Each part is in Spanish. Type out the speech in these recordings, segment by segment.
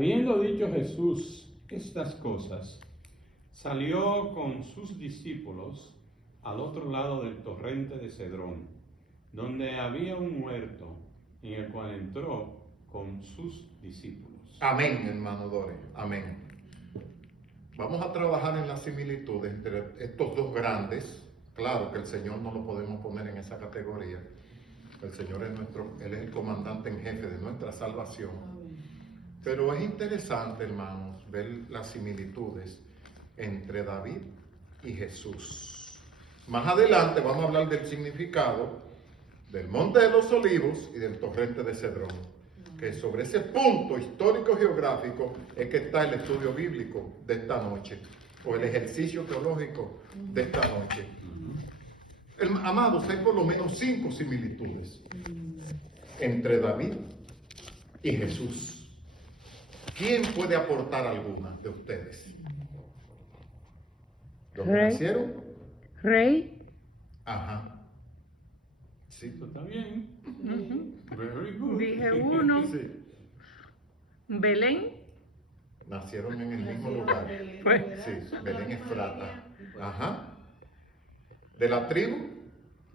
Habiendo dicho Jesús estas cosas, salió con sus discípulos al otro lado del torrente de Cedrón, donde había un huerto en el cual entró con sus discípulos. Amén, hermano Dore. Amén. Vamos a trabajar en la similitud entre estos dos grandes. Claro que el Señor no lo podemos poner en esa categoría. El Señor es Él es el comandante en jefe de nuestra salvación. Pero es interesante, hermanos, ver las similitudes entre David y Jesús. Más adelante vamos a hablar del significado del Monte de los Olivos y del torrente de Cedrón, que sobre ese punto histórico geográfico es que está el estudio bíblico de esta noche, o el ejercicio teológico de esta noche. Amados, hay por lo menos 5 similitudes entre David y Jesús. ¿Quién puede aportar alguna de ustedes? ¿Los que nacieron? Rey. Ajá. Sí. Eso está bien. Very good. Dije uno. Sí. Belén. Nacieron en el mismo lugar. Pues. Sí, Belén Efrata. Ajá. ¿De la tribu?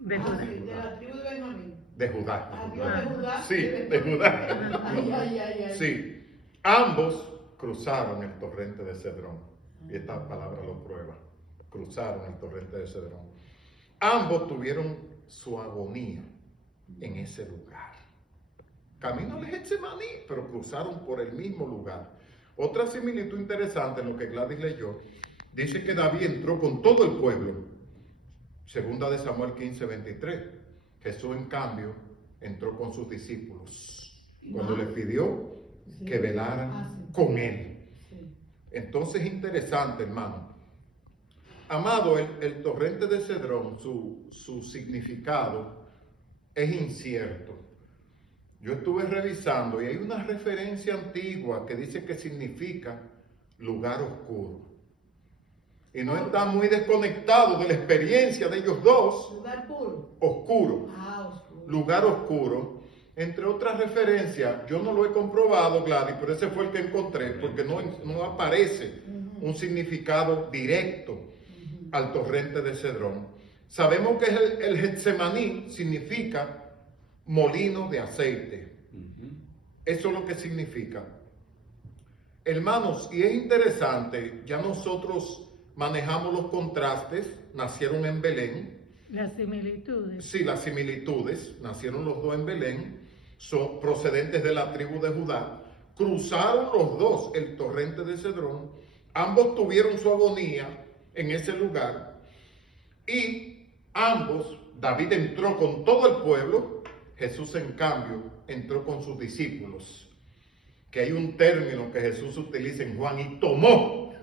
De Sí, Judá. de la tribu de Benjamín. De Judá. ¿De Judá? Sí, de Judá. Ay. Sí. Ambos cruzaron el torrente de Cedrón. Y esta palabra lo prueba. Cruzaron el torrente de Cedrón. Ambos tuvieron su agonía en ese lugar. Camino de Getsemaní, pero cruzaron por el mismo lugar. Otra similitud interesante en lo que Gladys leyó, dice que David entró con todo el pueblo. Segunda de Samuel 15:23. Jesús, en cambio, entró con sus discípulos cuando le pidió que velaran con él. Entonces, interesante, hermano. Amado, el torrente de Cedrón, su significado es incierto. Yo estuve revisando y hay una referencia antigua que dice que significa lugar oscuro. Y no está muy desconectado de la experiencia de ellos dos. Lugar puro. Oscuro. Oscuro. Lugar oscuro. Entre otras referencias, yo no lo he comprobado, Gladys, pero ese fue el que encontré, porque no aparece un significado directo al torrente de Cedrón. Sabemos que el Getsemaní significa molino de aceite. Eso es lo que significa. Hermanos, y es interesante, ya nosotros manejamos los contrastes, nacieron en Belén. Las similitudes. Sí, las similitudes, nacieron los dos en Belén, son procedentes de la tribu de Judá, cruzaron los dos el torrente de Cedrón, ambos tuvieron su agonía en ese lugar y ambos, David entró con todo el pueblo, Jesús en cambio entró con sus discípulos, que hay un término que Jesús utiliza en Juan, y tomó.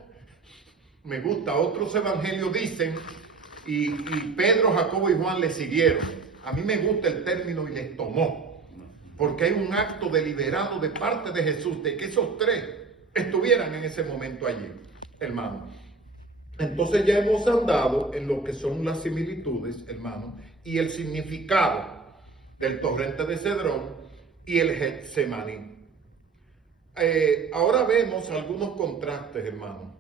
Me gusta, otros evangelios dicen, y Pedro, Jacobo y Juan le siguieron. A mí me gusta el término y les tomó, porque hay un acto deliberado de parte de Jesús de que esos tres estuvieran en ese momento allí, hermano. Entonces ya hemos andado en lo que son las similitudes, hermano, y el significado del torrente de Cedrón y el Getsemaní. Ahora vemos algunos contrastes, hermano.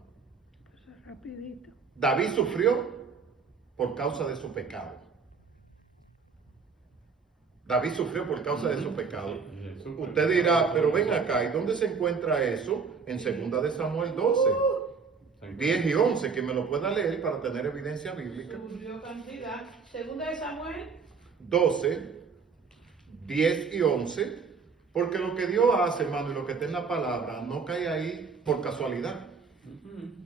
Rapidito. David sufrió por causa de su pecado. David sufrió por causa de su pecado. Usted dirá, pero ven acá, ¿y dónde se encuentra eso? En 2 de Samuel 12, 10 y 11, que me lo pueda leer para tener evidencia bíblica. Sufrió cantidad. Segunda de Samuel. 12, 10 y 11, porque lo que Dios hace, hermano, y lo que está en la palabra, no cae ahí por casualidad.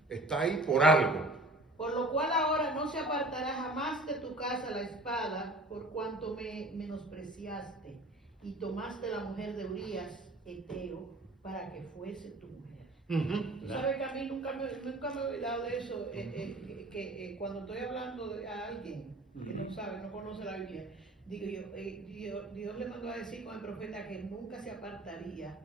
Está ahí por algo. Por lo cual ahora no se apartará jamás de tu casa la espada, por cuanto me menospreciaste y tomaste la mujer de Urías, Eteo, para que fuese tu mujer. Tú sabes que a mí nunca me he olvidado de eso, que cuando estoy hablando a alguien que no sabe, no conoce la Biblia, digo yo, Dios le mandó a decir con el profeta que nunca se apartaría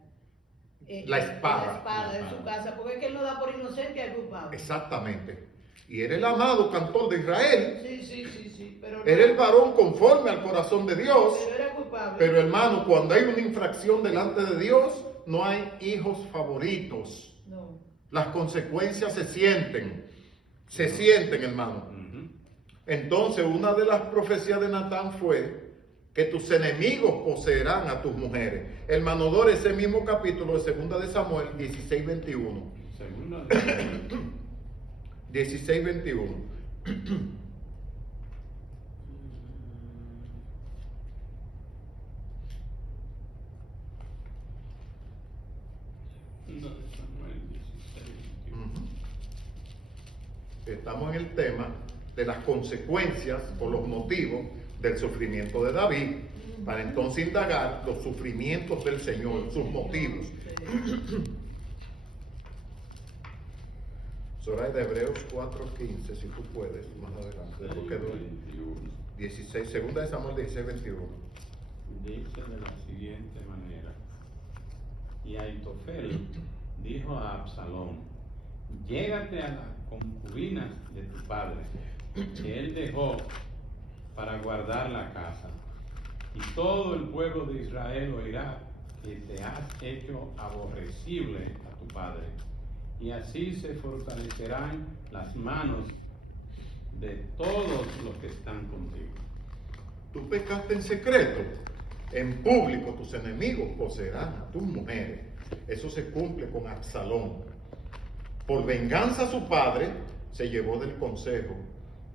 la espada de su casa, porque es que él no da por inocente al culpable. Exactamente. Y era el amado cantor de Israel. Sí. Pero Era el varón conforme al corazón de Dios. Pero era culpable. Pero hermano, cuando hay una infracción delante de Dios, no hay hijos favoritos. No. Las consecuencias se sienten, hermano. Ujú. Entonces, una de las profecías de Natán fue que tus enemigos poseerán a tus mujeres. Hermano Dor, ese mismo capítulo de 2 de Samuel 16:21. Segunda de 16:21. Segunda de Samuel 16, 21. Ujú. Estamos en el tema de las consecuencias o los motivos del sufrimiento de David, para entonces indagar los sufrimientos del Señor, sus motivos. Soraya, de Hebreos 4:15, si tú puedes, más adelante, de lo que doy. 21. 16, segunda de Samuel 16:21. Dice de la siguiente manera: y Aitofel dijo a Absalón: llégate a las concubinas de tu padre, que él dejó para guardar la casa, y todo el pueblo de Israel oirá que te has hecho aborrecible a tu padre, y así se fortalecerán las manos de todos los que están contigo. Tú pecaste en secreto, en público tus enemigos poseerán a tus mujeres. Eso se cumple con Absalón. Por venganza a su padre, se llevó del consejo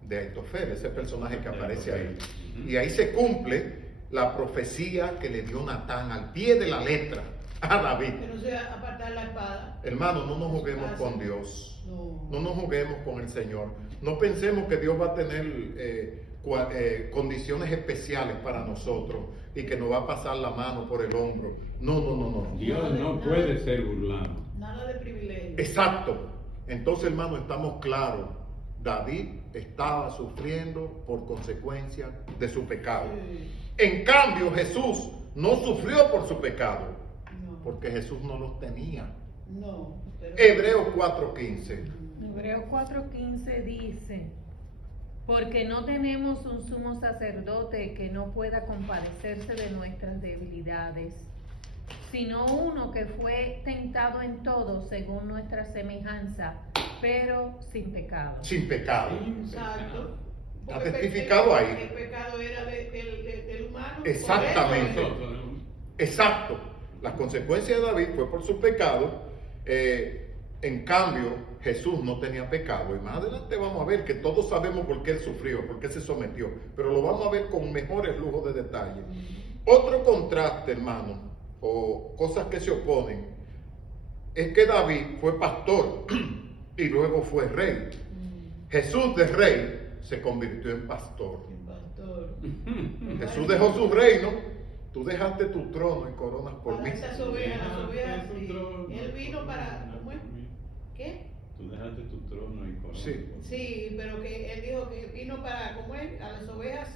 de Aitofel, ese personaje que aparece ahí. Ujú. Y ahí se cumple la profecía que le dio Natán al pie de la letra a David. Que no sea apartar la espada. Hermano, no nos juguemos con Dios. No. No nos juguemos con el Señor. No pensemos que Dios va a tener condiciones especiales para nosotros y que nos va a pasar la mano por el hombro. No, no, no, no. Dios no puede ser burlado. Nada de privilegio. Exacto. Entonces, hermano, estamos claros. David estaba sufriendo por consecuencia de su pecado. Sí. En cambio, Jesús no sufrió por su pecado, No. porque Jesús no los tenía. No. Pero... Hebreos 4:15. Hebreos 4:15 dice, porque no tenemos un sumo sacerdote que no pueda compadecerse de nuestras debilidades, sino uno que fue tentado en todo según nuestra semejanza, pero sin pecado. Sin pecado. Exacto. Está Porque testificado ahí. El pecado era del humano. Exactamente. Por eso, Exacto. Las consecuencias de David fue por su pecado. En cambio, Jesús no tenía pecado. Y más adelante vamos a ver que todos sabemos por qué él sufrió, por qué se sometió. Pero lo vamos a ver con mejores lujos de detalle. Otro contraste, hermano, o cosas que se oponen, es que David fue pastor y luego fue rey. Jesús de rey se convirtió en pastor. el pastor. Jesús dejó su reino. Tú dejaste tu trono y coronas por mí. Para esas ovejas, las ovejas, Tu sí. trono, Él vino para, ¿cómo es? ¿Qué? Tú dejaste tu trono y corona. Sí. Sí, pero que él dijo que vino para, ¿cómo es? A las ovejas.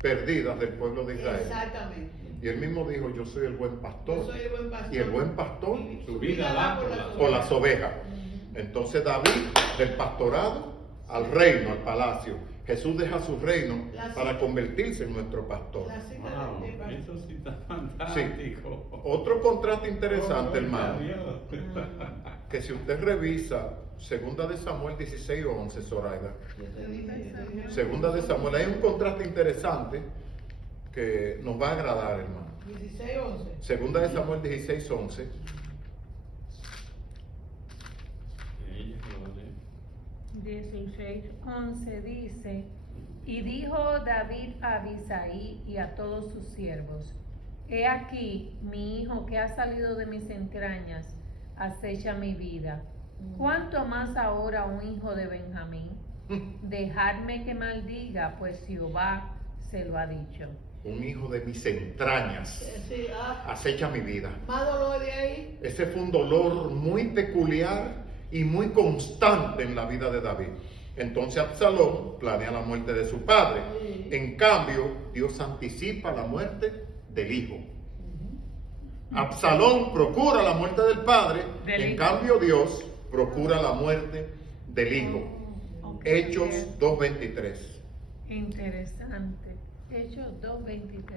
Perdidas del pueblo de Israel. Exactamente. Y él mismo dijo, yo soy el buen pastor. Yo soy el buen pastor. Y el buen pastor Y su vida da por las ovejas. Ujú. Entonces David, del pastorado al reino, al palacio. Jesús deja su reino para convertirse en nuestro pastor. La cita Wow, de pastor. eso sí está fantástico. Otro contraste interesante, Oh, hermano, Dios. que si usted revisa 2 de Samuel 16:11, Zoraida, Yo te dije, yo te dije. 2 de Samuel, hay un contraste interesante que nos va a agradar, hermano. 16:11. 2 de Samuel 16:11. Ella lo lee. 16:11 dice, y dijo David a Abisai y a todos sus siervos, he aquí mi hijo que ha salido de mis entrañas, acecha mi vida. ¿Cuánto más ahora un hijo de Benjamín? Dejadme que maldiga, pues Jehová se lo ha dicho. Un hijo de mis entrañas Sí, acecha mi vida. más dolor de ahí. Ese fue un dolor muy peculiar y muy constante en la vida de David. Entonces Absalón planea la muerte de su padre. Sí. En cambio, Dios anticipa la muerte del hijo. Absalón procura la muerte del padre, Del en hijo. cambio Dios procura la muerte del hijo. Ok. Hechos 2:23. Interesante. Hechos 2:23.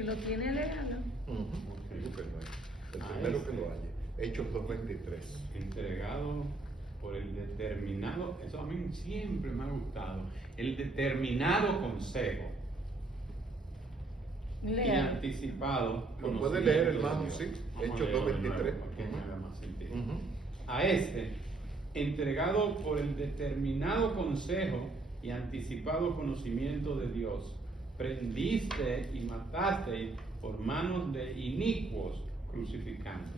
Si lo tiene, léalo. Búsquenlo ahí. El Ah, primero que lo haya. Hechos 2:23. Entregado por el determinado, eso a mí siempre me ha gustado, el determinado consejo y Léalo. anticipado. Lo puede leer, conocimiento de hermano, Dios. sí. Vamos a Hechos leerlo de 2:23. nuevo, porque me da más sentido. Ujú. A este, entregado por el determinado consejo y anticipado conocimiento de Dios, prendiste y mataste por manos de inicuos crucificando.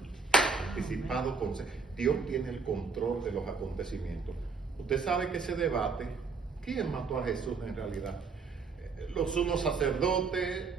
Anticipado consejo. Dios tiene el control de los acontecimientos. Usted sabe que ese debate, ¿quién mató a Jesús en realidad? Los sumos sacerdotes,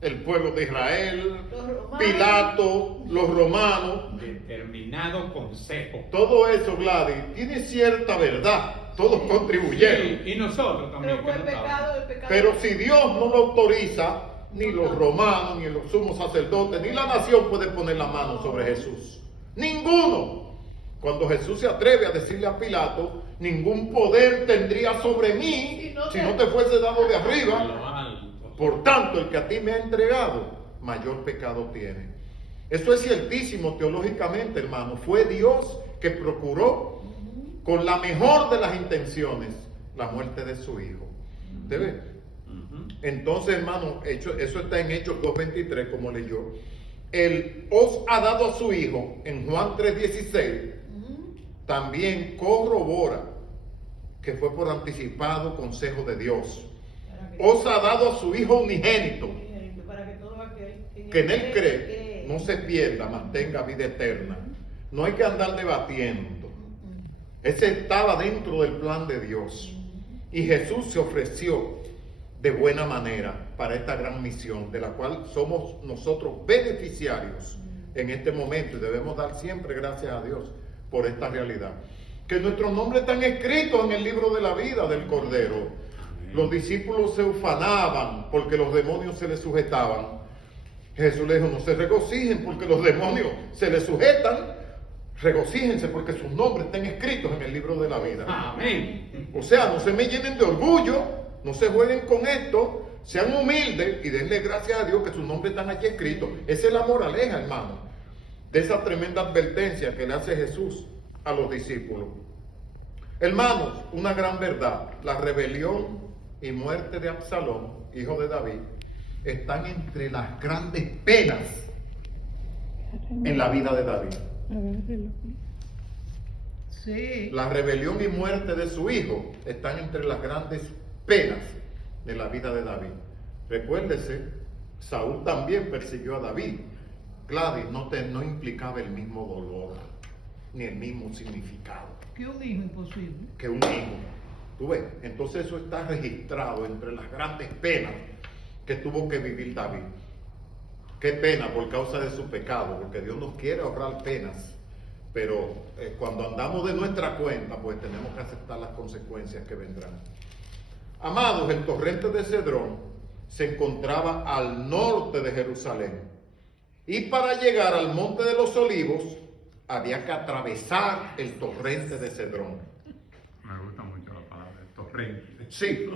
el pueblo de Israel, Los romanos. Pilato, los romanos. Determinado consejo. Todo eso, Gladys, tiene cierta verdad. Todos contribuyeron. Sí, y nosotros también. Pero fue que el no estábamos. pecado, el pecado. Pero si Dios no lo autoriza, ni los romanos, ni los sumos sacerdotes, ni la nación puede poner la mano sobre Jesús. Ninguno. Cuando Jesús se atreve a decirle a Pilato, ningún poder tendría sobre mí si no te fuese dado de A arriba. lo alto. Por tanto, el que a ti me ha entregado, mayor pecado tiene. Eso es ciertísimo teológicamente, hermano. Fue Dios que procuró, con la mejor de las intenciones, la muerte de su hijo. ¿Usted ve? Ujú. Entonces, hermano, eso está en Hechos 2:23, como leyó. Él os ha dado a su hijo, en Juan 3:16, también corrobora que fue por anticipado consejo de Dios. Os ha dado a su hijo unigénito, Para que todo aquel que en él cree, no se pierda, mas tenga vida eterna. No hay que andar debatiendo. Ese estaba dentro del plan de Dios. Y Jesús se ofreció de buena manera para esta gran misión, de la cual somos nosotros beneficiarios en este momento, y debemos dar siempre gracias a Dios por esta realidad. Que nuestros nombres están escritos en el libro de la vida del Cordero. Los discípulos se ufanaban porque los demonios se les sujetaban. Jesús le dijo, no se regocijen porque los demonios se les sujetan, regocíjense porque sus nombres están escritos en el libro de la vida. Amén. O sea, no se me llenen de orgullo, no se jueguen con esto, sean humildes y denle gracias a Dios que sus nombres están aquí escritos. Esa es la moraleja, hermano, de esa tremenda advertencia que le hace Jesús a los discípulos. Hermanos, una gran verdad, la rebelión y muerte de Absalón, hijo de David, están entre las grandes penas en la vida de David. Sí. La rebelión y muerte de su hijo están entre las grandes penas de la vida de David. Recuérdese, Saúl también persiguió a David. Gladys no implicaba el mismo dolor, ni el mismo significado Que un hijo imposible. que un hijo. ¿Tú ves? Entonces eso está registrado entre las grandes penas que tuvo que vivir David. Qué pena por causa de su pecado, porque Dios nos quiere ahorrar penas. Pero cuando andamos de nuestra cuenta, pues tenemos que aceptar las consecuencias que vendrán. Amados, el torrente de Cedrón se encontraba al norte de Jerusalén. Y para llegar al monte de los Olivos, había que atravesar el torrente de Cedrón. Me gusta mucho la palabra, torrente. Sí,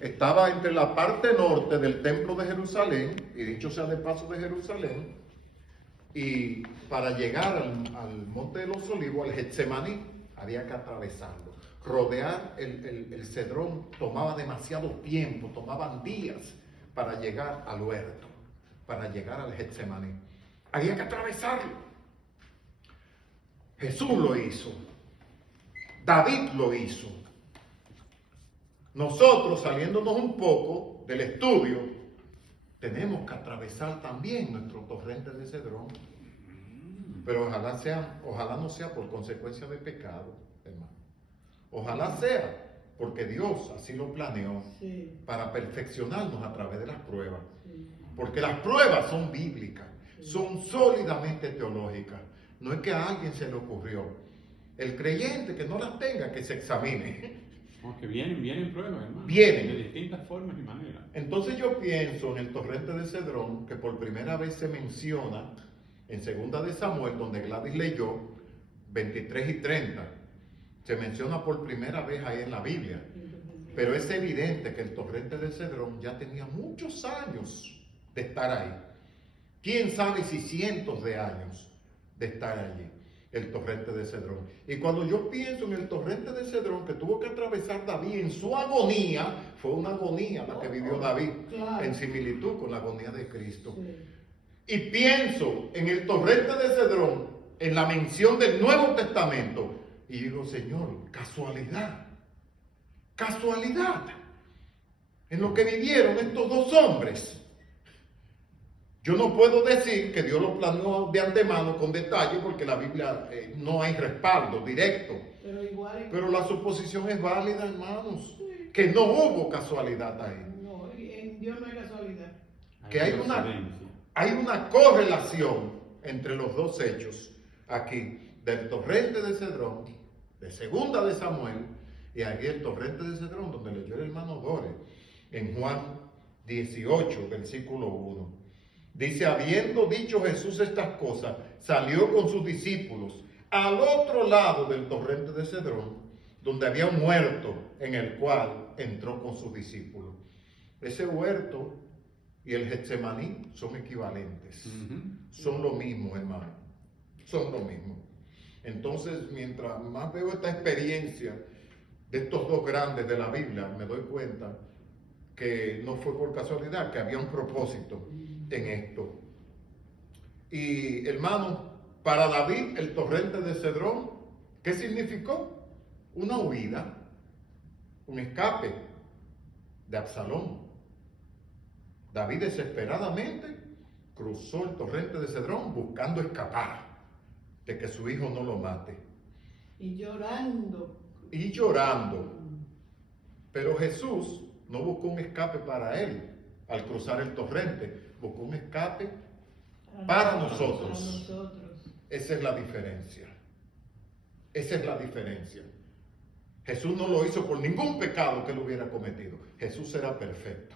estaba entre la parte norte del templo de Jerusalén, y dicho sea de paso de Jerusalén, y para llegar al monte de los Olivos, al Getsemaní, había que atravesarlo. Rodear el Cedrón tomaba demasiado tiempo, tomaban días para llegar al huerto, para llegar al Getsemaní. Había que atravesarlo. Jesús lo hizo. David lo hizo. Nosotros, saliéndonos un poco del estudio, tenemos que atravesar también nuestro torrente de Cedrón. Pero ojalá no sea por consecuencia de pecado, hermano. Ojalá sea porque Dios así lo planeó, Sí. para perfeccionarnos a través de las pruebas. Sí. Porque las pruebas son bíblicas, son sólidamente teológicas. No es que a alguien se le ocurrió. El creyente que no las tenga, que se examine. Que vienen pruebas, hermano. Vienen. De distintas formas y maneras. Entonces yo pienso en el torrente de Cedrón, que por primera vez se menciona en 2 de Samuel, donde Gladys leyó 23 y 30. Se menciona por primera vez ahí en la Biblia. Pero es evidente que el torrente de Cedrón ya tenía muchos años de estar ahí. ¿Quién sabe si cientos de años de estar allí? El torrente de Cedrón. Y cuando yo pienso en el torrente de Cedrón que tuvo que atravesar David en su agonía, fue una agonía la que vivió David, claro, en similitud con la agonía de Cristo. sí. Y pienso en el torrente de Cedrón, en la mención del Nuevo Testamento, y digo, Señor, casualidad, casualidad, en lo que vivieron estos dos hombres. Yo no puedo decir que Dios lo planeó de antemano con detalle, porque la Biblia no hay respaldo directo. Pero igual. Pero la suposición es válida, hermanos, que no hubo casualidad ahí. No, en Dios no hay casualidad. Que hay una correlación entre los dos hechos aquí, del torrente de Cedrón, de segunda de Samuel, y aquí el torrente de Cedrón, donde leyó el hermano Dore, en Juan 18, versículo 1. Dice, habiendo dicho Jesús estas cosas, salió con sus discípulos al otro lado del torrente de Cedrón, donde había un huerto en el cual entró con sus discípulos. Ese huerto y el Getsemaní son equivalentes. Son lo mismo, hermano. Son lo mismo. Entonces, mientras más veo esta experiencia de estos dos grandes de la Biblia, me doy cuenta que no fue por casualidad, que había un propósito en esto. Y hermano, para David el torrente de Cedrón, ¿qué significó? Una huida, un escape de Absalón. David desesperadamente cruzó el torrente de Cedrón buscando escapar de que su hijo no lo mate. Y llorando. Y llorando. Pero Jesús no buscó un escape para él al cruzar el torrente, buscó un escape para nosotros. Esa es la diferencia. Esa es la diferencia. Jesús no lo hizo por ningún pecado que él hubiera cometido. Jesús era perfecto.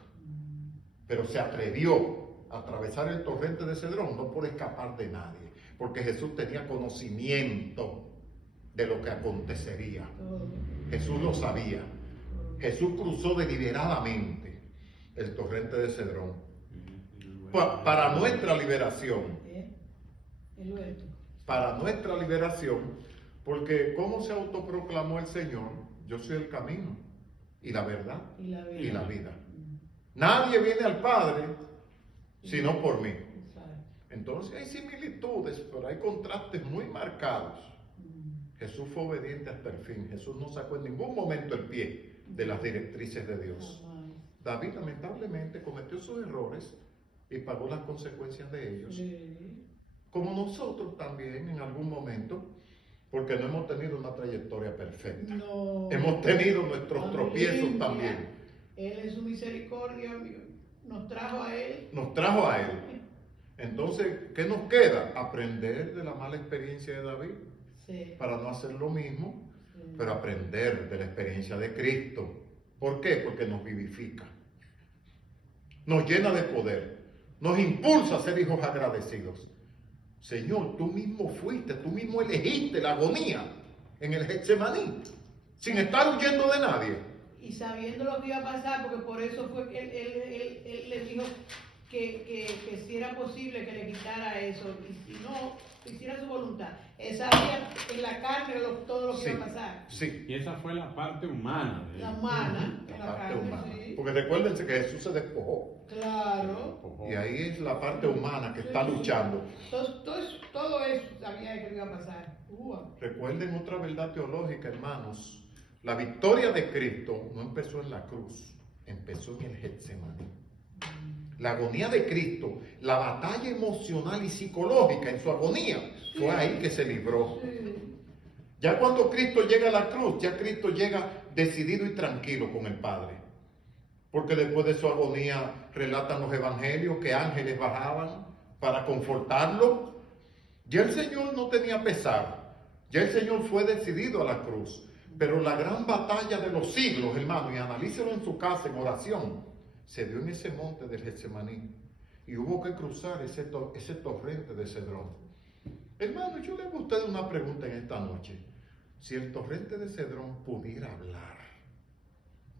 Pero se atrevió a atravesar el torrente de Cedrón, no por escapar de nadie, porque Jesús tenía conocimiento de lo que acontecería. Jesús lo sabía. Jesús cruzó deliberadamente el torrente de Cedrón para nuestra liberación. Para nuestra liberación, porque ¿cómo se autoproclamó el Señor? Yo soy el camino y la verdad y la vida. Nadie viene al Padre sino por mí. Entonces hay similitudes, pero hay contrastes muy marcados. Jesús fue obediente hasta el fin. Jesús no sacó en ningún momento el pie de las directrices de Dios. David lamentablemente cometió sus errores y pagó las consecuencias de ellos. Como nosotros también en algún momento, porque no hemos tenido una trayectoria perfecta. No. Hemos tenido nuestros tropiezos también. Él en su misericordia nos trajo a Él. Nos trajo a Él. Entonces, ¿qué nos queda? Aprender de la mala experiencia de David. Sí. Para no hacer lo mismo, pero aprender de la experiencia de Cristo. ¿Por qué? Porque nos vivifica, nos llena de poder, nos impulsa a ser hijos agradecidos. Señor, tú mismo fuiste, tú mismo elegiste la agonía en el Getsemaní, sin estar huyendo de nadie. Y sabiendo lo que iba a pasar, porque por eso fue que él le dijo que si era posible que le quitara eso, y si no, hiciera su voluntad. Él sabía en la carne todo lo que iba a pasar. Sí. Y esa fue la parte humana. La humana, La la parte carne, humana. sí. Porque recuérdense que Jesús se despojó. Claro. Y ahí es la parte humana que está luchando. Todo eso sabía que iba a pasar. Recuerden otra verdad teológica, hermanos. La victoria de Cristo no empezó en la cruz, empezó en el Getsemaní. La agonía de Cristo, la batalla emocional y psicológica en su agonía, fue ahí que se libró. Ya cuando Cristo llega a la cruz, ya Cristo llega decidido y tranquilo con el Padre. Porque después de su agonía relatan los evangelios que ángeles bajaban para confortarlo. Ya el Señor no tenía pesar, ya el Señor fue decidido a la cruz. Pero la gran batalla de los siglos, hermano, y analícelo en su casa en oración, se dio en ese monte del Getsemaní. Y hubo que cruzar ese torrente de Cedrón. Hermano, yo le hago a usted una pregunta en esta noche. Si el torrente de Cedrón pudiera hablar,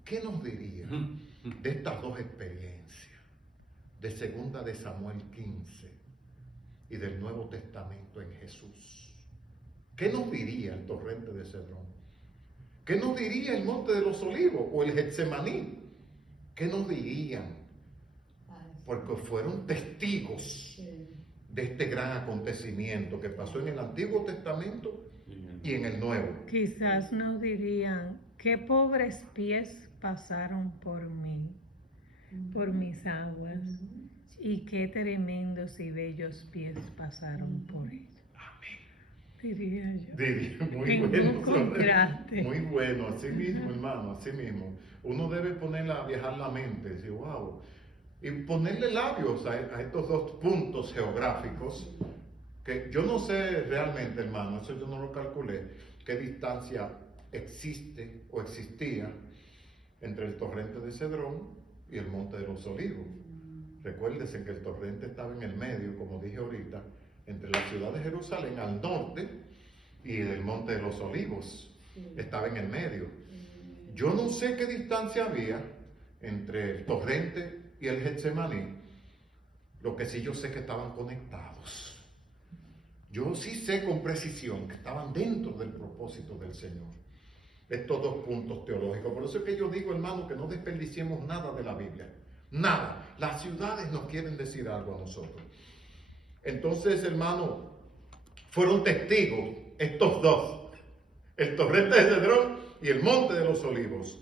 ¿qué nos diría de estas dos experiencias? de segunda de Samuel 15 y del Nuevo Testamento en Jesús? ¿Qué nos diría el torrente de Cedrón? ¿Qué nos diría el Monte de los Olivos o el Getsemaní? ¿Qué nos dirían? Porque fueron testigos de este gran acontecimiento que pasó en el Antiguo Testamento y en el Nuevo. Quizás nos dirían, qué pobres pies pasaron por mí, por mis aguas, y qué tremendos y bellos pies pasaron por él. Diría yo. Diría, muy En bueno. un contraste. Muy bueno, así mismo, hermano, así mismo. Uno debe ponerla a viajar la mente, decir, wow. Y ponerle labios a estos dos puntos geográficos, que yo no sé realmente, hermano, eso yo no lo calculé, qué distancia existe o existía entre el torrente de Cedrón y el Monte de los Olivos. Recuérdese que el torrente estaba en el medio, como dije ahorita, entre la ciudad de Jerusalén al norte y el Monte de los Olivos. Estaba en el medio. Yo no sé qué distancia había entre el torrente y el Getsemaní. Lo que sí yo sé que estaban conectados. Yo sí sé con precisión que estaban dentro del propósito del Señor. Estos dos puntos teológicos. Por eso es que yo digo, hermano, que no desperdiciemos nada de la Biblia. Nada. Las ciudades nos quieren decir algo a nosotros. Entonces, hermano, fueron testigos estos dos, el torrente de Cedrón y el Monte de los Olivos.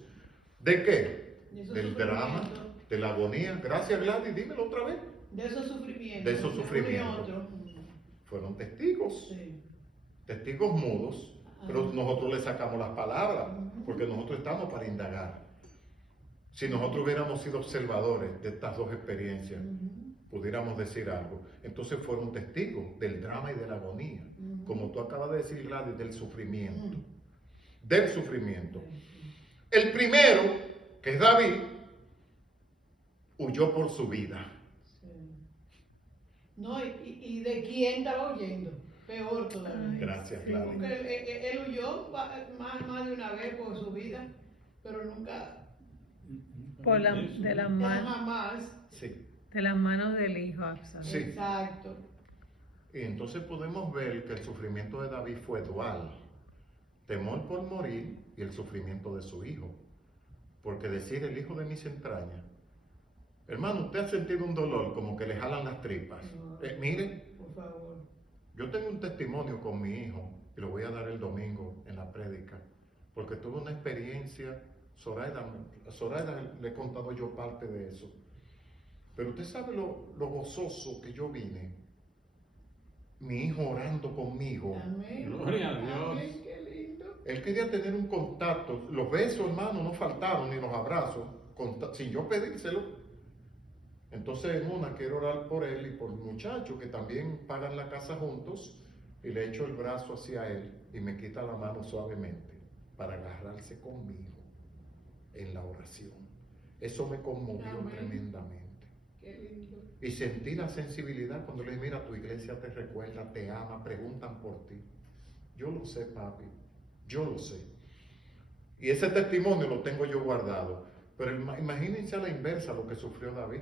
¿De qué? Del drama, de la agonía. Gracias, Gladys, dímelo otra vez. De esos sufrimientos. De esos sufrimientos. Fueron testigos, testigos mudos, pero nosotros le sacamos las palabras, porque nosotros estamos para indagar. Si nosotros hubiéramos sido observadores de estas dos experiencias, pudiéramos decir algo. Entonces fueron testigos del drama y de la agonía, como tú acabas de decir, Gladys, del sufrimiento. Del sufrimiento. El primero, que es David, huyó por su vida. No, y de quién estaba huyendo, peor todavía. Gracias, Gladys. Porque él huyó más de una vez por su vida, pero nunca, De las manos, jamás. Sí. de las manos del hijo Absalón. Sí. Exacto. Y entonces podemos ver que el sufrimiento de David fue dual. Temor por morir y el sufrimiento de su hijo. Porque decir el hijo de mis entrañas. Hermano, ¿usted ha sentido un dolor como que le jalan las tripas? Mire, Por favor. yo tengo un testimonio con mi hijo y lo voy a dar el domingo en la prédica. Porque tuve una experiencia, Zoraida le he contado yo parte de eso. Pero usted sabe lo gozoso que yo vine. Mi hijo orando conmigo. Amén. Gloria a Dios. Amén, qué lindo. Él quería tener un contacto. Los besos, hermano, no faltaron, ni los abrazos, sin yo pedírselo. Entonces en una quiero orar por él y por el muchacho que también pagan la casa juntos, y le echo el brazo hacia él y me quita la mano suavemente para agarrarse conmigo en la oración. Eso me conmovió Amén. tremendamente. Qué lindo. Y sentí la sensibilidad cuando le dije, mira, tu iglesia te recuerda, te ama, preguntan por ti. Yo lo sé, papi, yo lo sé. Y ese testimonio lo tengo yo guardado. Pero imagínense a la inversa lo que sufrió David.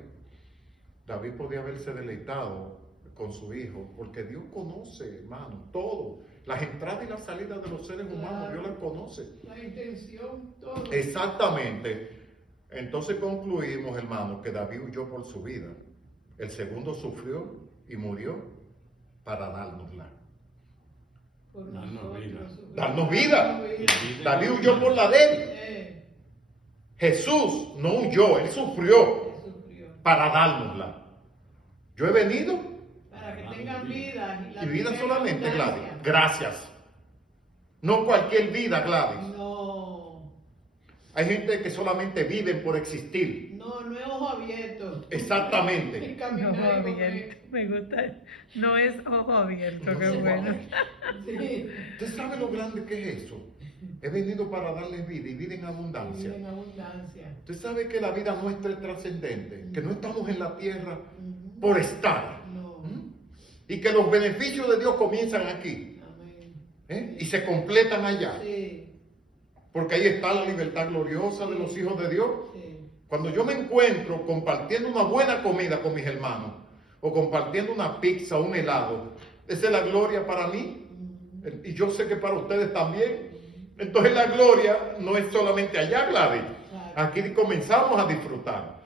David podía haberse deleitado con su hijo, porque Dios conoce, hermano, todo. Las entradas y las salidas de los seres humanos, Dios las conoce. La intención, todo. Exactamente. Entonces concluimos, hermano, que David huyó por su vida. El segundo sufrió y murió para dárnosla. Por Darnos nosotros, vida. sufrió. Darnos vida. Darnos vida. David huyó por la de él. Jesús no huyó, él sufrió Sufrió. para dárnosla. Yo he venido Para que tengan vida. y vida tengan solamente, abundancia. Gladys. Gracias. No cualquier vida, Gladys. No, Hay gente que solamente viven por existir. no es ojo abierto. Exactamente. Ojo Caminar y abierto, correr. me gusta. No es ojo abierto, No qué se bueno. vale. Sí. ¿Usted sabe lo grande que es eso? He venido para darles vida y vida en abundancia. En abundancia. Usted sabe que la vida nuestra es trascendente, que no estamos en la tierra Ujú. por estar. No. Y que los beneficios de Dios comienzan aquí Amén. y se completan allá. Sí. Porque ahí está la libertad gloriosa de los hijos de Dios. Sí. Cuando yo me encuentro compartiendo una buena comida con mis hermanos, o compartiendo una pizza o un helado, esa es la gloria para mí. Y yo sé que para ustedes también. Entonces la gloria no es solamente allá, Gladys. Aquí comenzamos a disfrutar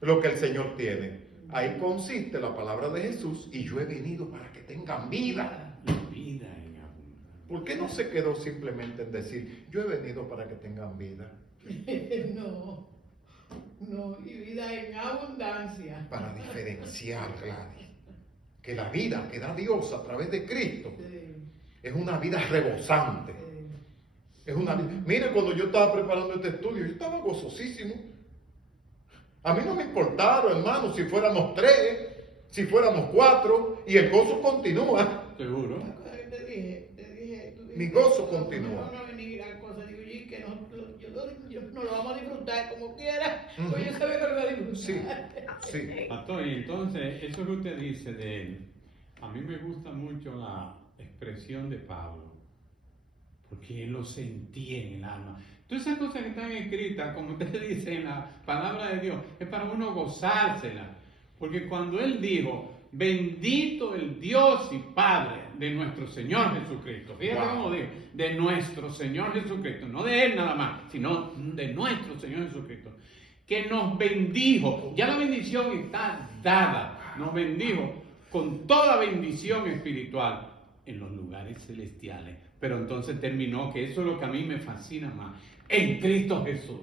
lo que el Señor tiene. Ahí consiste la palabra de Jesús, y yo he venido para que tengan vida. Vida en abundancia. ¿Por qué no se quedó simplemente en decir, yo he venido para que tengan vida? No, y vida en abundancia. Para diferenciar, Gladys, que la vida que da Dios a través de Cristo es una vida rebosante. Es una vida. Mire, cuando yo estaba preparando este estudio, yo estaba gozosísimo. A mí no me importaron, hermano, si fuéramos 3, si fuéramos 4, y el gozo continúa. Seguro. Te dije, Mi gozo continúa. No van a venir a cosas, digo, y que yo no lo vamos a disfrutar como quiera, Ujú. pues yo sabía que lo iba a disfrutar. Sí, sí. Pastor, y entonces, eso que usted dice de él, a mí me gusta mucho la expresión de Pablo, porque él lo sentía en el alma. Todas esas cosas que están escritas, como usted dice en la palabra de Dios, es para uno gozársela. Porque cuando él dijo, bendito el Dios y Padre de nuestro Señor Jesucristo, fíjate cómo dijo, de nuestro Señor Jesucristo, no de él nada más, sino de nuestro Señor Jesucristo, que nos bendijo. Ya la bendición está dada, nos bendijo con toda bendición espiritual en los lugares celestiales. Pero entonces terminó, que eso es lo que a mí me fascina más, en Cristo Jesús.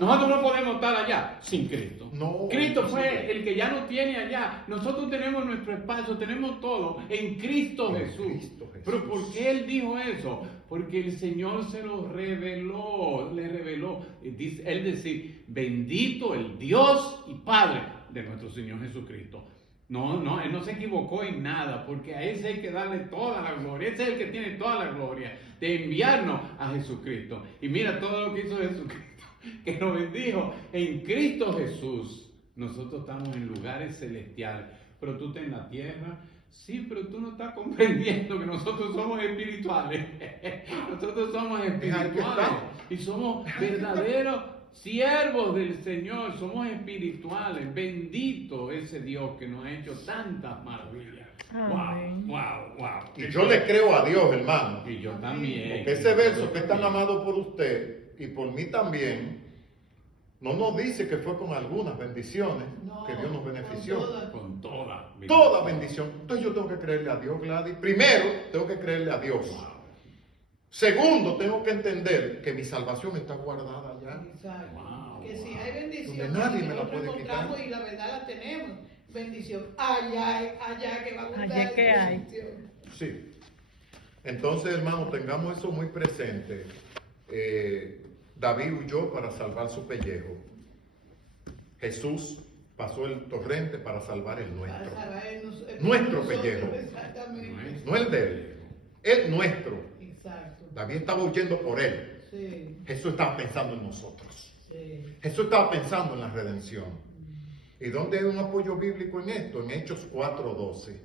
Nosotros no podemos estar allá sin Cristo. No, Cristo fue el que ya nos tiene allá. Nosotros tenemos nuestro espacio, tenemos todo en Cristo En Jesús. Cristo Jesús. Pero ¿por qué Él dijo eso? Porque el Señor se lo reveló, le reveló. Él decía, bendito el Dios y Padre de nuestro Señor Jesucristo. No, Él no se equivocó en nada, porque a ese hay que darle toda la gloria. Ese es el que tiene toda la gloria de enviarnos a Jesucristo. Y mira todo lo que hizo Jesucristo, que nos bendijo en Cristo Jesús. Nosotros estamos en lugares celestiales, pero tú estás en la tierra. Sí, pero tú no estás comprendiendo que nosotros somos espirituales. Nosotros somos espirituales y somos verdaderos siervos del Señor, somos espirituales. Bendito ese Dios que nos ha hecho tantas maravillas. Amén. Wow. Y yo le creo a Dios, hermano. Y yo también. Porque ese verso que es tan amado por usted y por mí también, no nos dice que fue con algunas bendiciones que Dios nos benefició. Con toda bendición. Toda bendición. Entonces yo tengo que creerle a Dios, Gladys. Primero, tengo que creerle a Dios. Segundo, tengo que entender que mi salvación está guardada allá. Exacto. Wow, Que si wow. hay bendición, Donde nadie que me la nosotros puede quitar. encontramos y la verdad la tenemos. Bendición. Allá que va a gustar. Allá que hay. bendición. Sí. Entonces, hermano, tengamos eso muy presente. David huyó para salvar su pellejo. Jesús pasó el torrente para salvar el nuestro. Para sabernos- Nuestro nosotros, pellejo. Exactamente. No el de él, el nuestro. Exacto. David estaba huyendo por él. Sí, Jesús estaba pensando en nosotros. sí. Jesús estaba pensando en la redención. ¿Y dónde hay un apoyo bíblico en esto? En Hechos 4:12.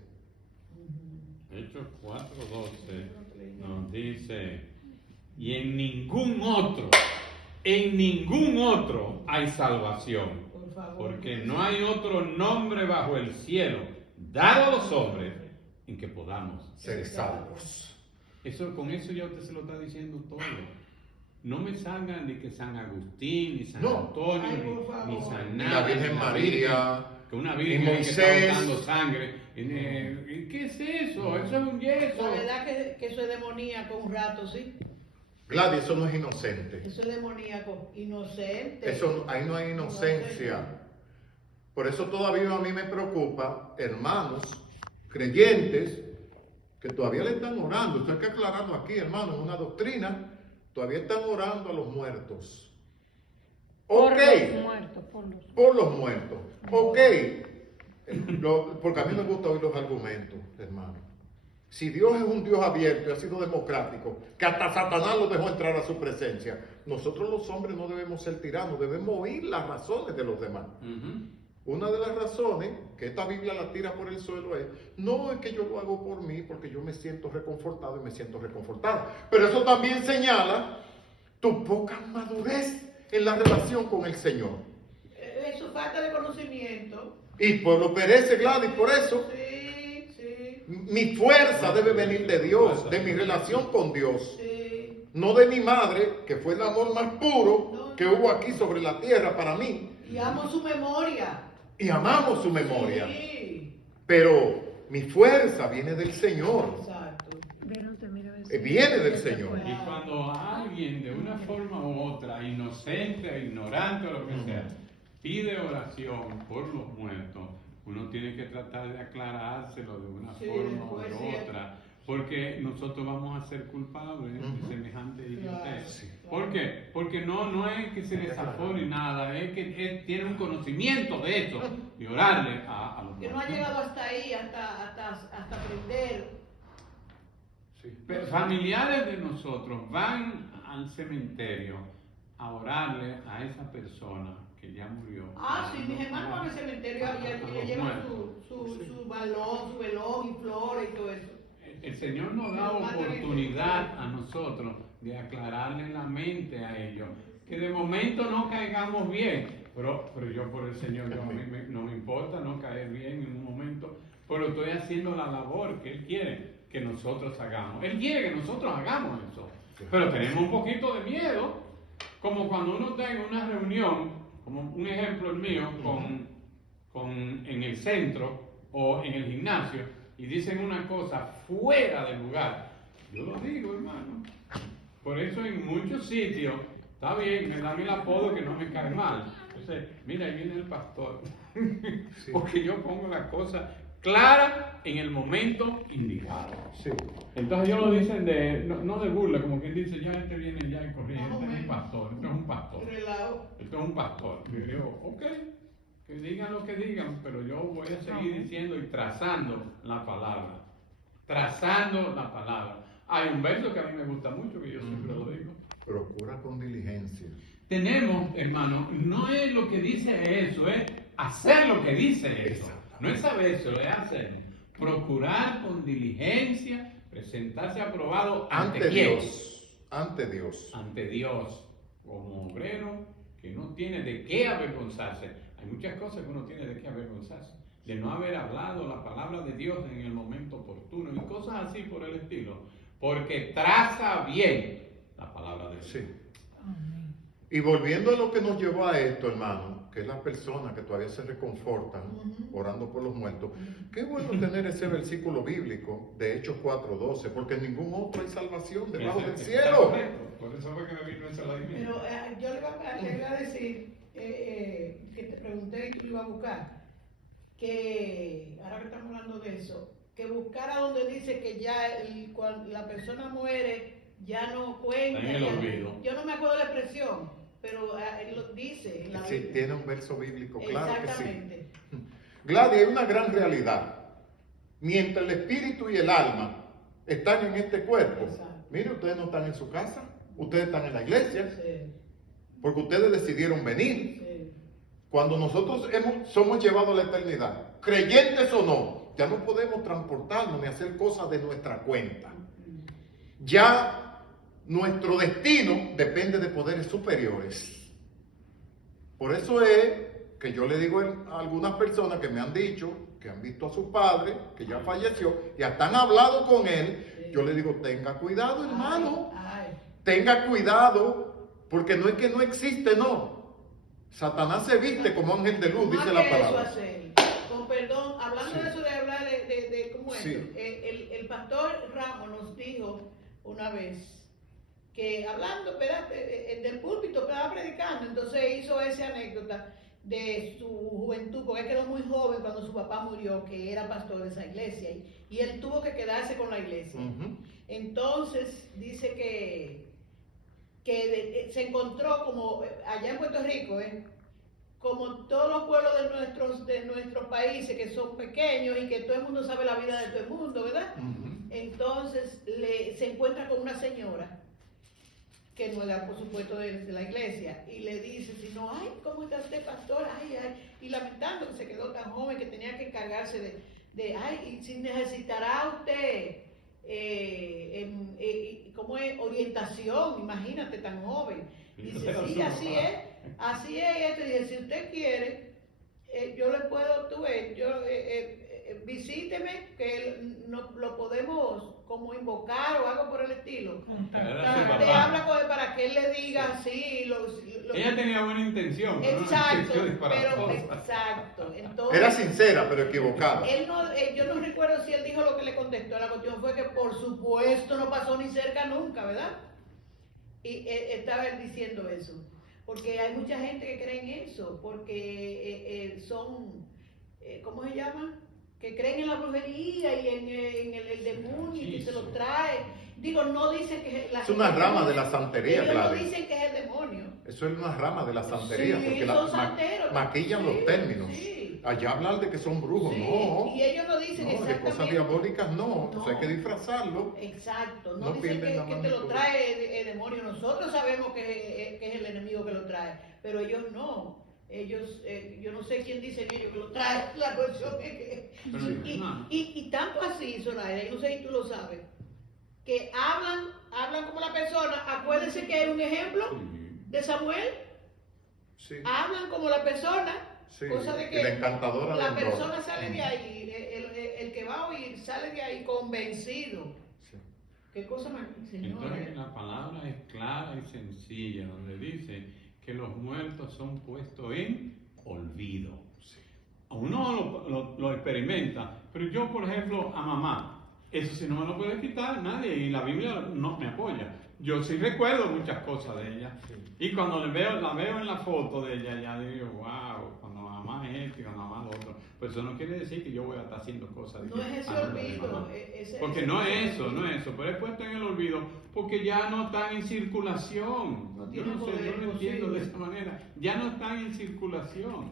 Hechos 4:12 nos dice, y en ningún otro hay salvación, Por favor. porque no hay otro nombre bajo el cielo dado a los hombres en que podamos. Ser salvos. Con eso ya usted se lo está diciendo todo. No me salgan de que San Agustín, ni San No. Antonio, Ay, por favor. ni San Ni nada. la Virgen ni la María, que una ni virgen que está Moisés. botando sangre. ¿Qué es eso? Eso es un yeso. La verdad que eso es demoníaco un rato, ¿sí? Gladys, eso no es inocente. Eso es demoníaco, inocente. Ahí no hay inocencia. Por eso todavía a mí me preocupa, hermanos, creyentes, que todavía le están orando. Esto hay que aclararlo aquí, hermano, es una doctrina. Todavía están orando a los muertos. Por Ok. los muertos, por los Por los muertos. Ok. Porque a mí me gusta oír los argumentos, hermano. Si Dios es un Dios abierto y ha sido democrático, que hasta Satanás lo dejó entrar a su presencia, nosotros los hombres no debemos ser tiranos, debemos oír las razones de los demás. Una de las razones que esta Biblia la tira por el suelo no es que yo lo hago por mí, porque yo me siento reconfortado y me siento reconfortada. Pero eso también señala tu poca madurez en la relación con el Señor. falta de conocimiento. Y el pueblo perece, Gladys, por eso. Sí, sí, Mi fuerza debe venir de Dios, de mi relación con Dios. sí. No de mi madre, que fue el amor más puro que hubo aquí sobre la tierra para mí. Y amo su memoria. Y amamos su memoria. Sí, Pero mi fuerza viene del Señor. exacto. Vieron, te miro eso. Viene del Señor. Y cuando alguien de una forma u otra, inocente, ignorante o lo que sea, pide oración por los muertos, uno tiene que tratar de aclarárselo de una Sí, forma o de después sí. otra, porque nosotros vamos a ser culpables Ujú. de semejante Claro, idiotez. sí. ¿Por qué? Porque no es que se les afore nada, es que él tiene un conocimiento de eso, de orarle a los Que no ha muertos. llegado hasta ahí, hasta aprender. Pero familiares de nosotros van al cementerio a orarle a esa persona que ya murió. Ah, sí, mis hermanos van al cementerio y le llevan su balón, su velón y flores y todo eso. El Señor nos da oportunidad a nosotros de aclararle la mente a ellos, que de momento no caigamos bien, pero yo por el Señor a mí no me importa no caer bien en un momento, pero estoy haciendo la labor que Él quiere que nosotros hagamos. Él quiere que nosotros hagamos eso, pero tenemos un poquito de miedo, como cuando uno está en una reunión, como un ejemplo el mío, en el centro o en el gimnasio, y dicen una cosa fuera del lugar. Yo lo digo, hermano. Por eso en muchos sitios, está bien, me dan el apodo que no me cae mal. Entonces, mira, ahí viene el pastor. Porque yo pongo la cosa clara en el momento indicado. Sí. Entonces ellos lo dicen no de burla, como quien dice, ya este viene ya corriendo, Más o este es un menos. pastor, este es un pastor. Relajo. Esto es un pastor. Y yo digo, ok, que digan lo que digan, pero yo voy a seguir diciendo y trazando la palabra. Trazando la palabra. Hay un verso que a mí me gusta mucho, que yo siempre lo digo. Procura con diligencia. Tenemos, hermano, no es lo que dice eso, es hacer lo que dice eso. No es saber eso, es hacerlo. Procurar con diligencia, presentarse aprobado Ante quién? Dios. Ante Dios. Ante Dios, como obrero que no tiene de qué avergonzarse. Hay muchas cosas que uno tiene de qué avergonzarse, de no haber hablado la palabra de Dios en el momento oportuno y cosas así por el estilo, porque traza bien la palabra de Dios. Sí. Y volviendo a lo que nos llevó a esto, hermano, que es las personas que todavía se reconfortan orando por los muertos. Qué bueno tener ese versículo bíblico de Hechos 4:12, porque en ningún otro hay salvación debajo del Está cielo. correcto. Por eso fue que me vino esa la idea. Pero yo le iba a decir que te pregunté y tú lo ibas a buscar, que ahora que estamos hablando de eso, que buscara donde dice que ya cuando la persona muere ya no cuenta. Está en el ya- olvido. Yo no me acuerdo la expresión, pero él lo dice en la Sí, Biblia. tiene un verso bíblico, claro que sí. Exactamente. Gladys, hay una gran realidad. Mientras el espíritu y el alma están en este cuerpo, Exacto. mire, ustedes no están en su casa, ustedes están en la iglesia, Sí, porque ustedes decidieron venir. sí. Cuando nosotros somos llevados a la eternidad, creyentes o no, ya no podemos transportarnos ni hacer cosas de nuestra cuenta. Ya nuestro destino depende de poderes superiores. Por eso es que yo le digo a algunas personas que me han dicho, que han visto a su padre, que ya falleció, y hasta han hablado con él, yo le digo, tenga cuidado, hermano. Ay, Tenga cuidado, porque no es que no existe, no. Satanás se viste como ángel de luz, más dice que la eso palabra. hacer. Con perdón, hablando Sí. de eso de hablar de cómo es, Sí. el pastor Ramos nos dijo una vez que hablando, ¿verdad? Del púlpito, estaba predicando, entonces hizo esa anécdota de su juventud, porque él quedó muy joven cuando su papá murió, que era pastor de esa iglesia, y él tuvo que quedarse con la iglesia. Ujú. Entonces dice que se encontró como allá en Puerto Rico, como todos los pueblos de nuestros países que son pequeños y que todo el mundo sabe la vida de todo el mundo, ¿verdad? Ujú. Entonces se encuentra con una señora que no era, por supuesto, de la iglesia, y le dice, sino, ay, ¿cómo está usted, pastor? Ay, ay, y lamentando que se quedó tan joven que tenía que encargarse ay, y si necesitará usted, ¿cómo es? Orientación, imagínate, tan joven. Dice, sí, así es, esto. Y dice, si usted quiere, yo le puedo, tú ves, visíteme, que lo podemos como invocar o algo por el estilo. Era su Te papá. habla con él para que él le diga así. Ella tenía buena intención, pero no Exacto, intención disparatosa. exacto. Entonces, Era sincera, pero equivocada. él no, yo no recuerdo si él dijo lo que le contestó. La cuestión fue que por supuesto no pasó ni cerca nunca, ¿verdad? Y estaba él diciendo eso. Porque hay mucha gente que cree en eso, porque son, ¿cómo se llama? Que creen en la brujería y en el demonio y que se lo trae. Digo, no dicen que Es una rama de la santería, ellos Gladys. no dicen que es el demonio. Eso es una rama de la santería, Sí, porque son santeros. maquillan Sí, los términos. sí. Allá hablar de que son brujos, Sí, no. y ellos no dicen No, de exactamente. cosas diabólicas no. Entonces hay que No. disfrazarlo. Exacto, no, No dicen pierden la que te lo mano. trae el demonio. Nosotros sabemos que es el enemigo que lo trae, pero ellos no. Ellos, yo no sé quién dice ellos que lo trae. La cuestión es que. Pero, Y tanto así, Zoraida, yo no sé si tú lo sabes, que hablan como la persona. Acuérdense que hay un ejemplo de Samuel. Sí. Hablan como la persona. Sí, Cosa de y que la encantadora la del rock. persona sale de ahí, el que va a oír sale de ahí convencido. Sí. ¿Qué cosa más, señores? Entonces la palabra es clara y sencilla, donde dice que los muertos son puestos en olvido. Uno lo experimenta, pero yo, por ejemplo, a mamá, eso sí no me lo puede quitar nadie y la Biblia no me apoya. Yo sí recuerdo muchas cosas de ella. Y cuando la veo en la foto de ella, ya digo, wow, cuando mamá es esto y cuando mamá lo otro. Pues eso no quiere decir que yo voy a estar haciendo cosas. No es ese olvido. Porque no es eso, pero es puesto en el olvido porque ya no están en circulación. No Yo tienen no sé, poder, yo lo entiendo de esa manera. Ya no están en circulación.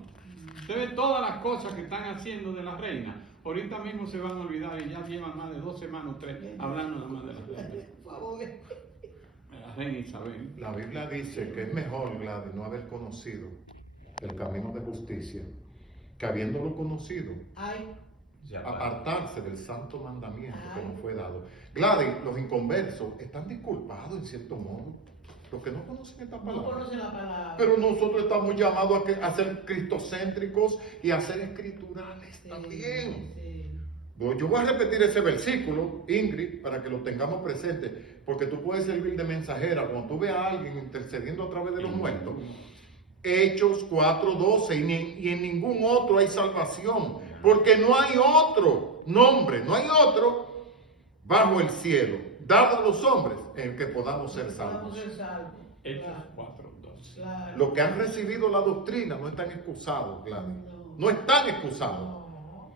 Usted ve todas las cosas que están haciendo de la reina. Ahorita mismo se van a olvidar y ya llevan más de 2 semanas o 3 hablando nada más de la reina. Por favor. La reina Isabel. La Biblia dice que es mejor, Gladys, no haber conocido el camino de justicia, que habiéndolo conocido, Ay, Ya está. apartarse del santo mandamiento que Ay. nos fue dado. Gladys, los inconversos están disculpados en cierto modo, los que no conocen esta no palabra. conocen la palabra. Pero nosotros estamos llamados a ser cristocéntricos y a ser escriturales Sí, también. sí. Yo voy a repetir ese versículo, Ingrid, para que lo tengamos presente, porque tú puedes servir de mensajera cuando tú veas a alguien intercediendo a través de los muertos. Hechos 4:12, y en ningún otro hay salvación, porque no hay otro nombre, no hay otro bajo el cielo, dado a los hombres en el que podamos ser Vamos a salvos. ser salvos. Hechos Claro, 4:12. claro. Los que han recibido la doctrina no están excusados, Gladys. No están excusados. No.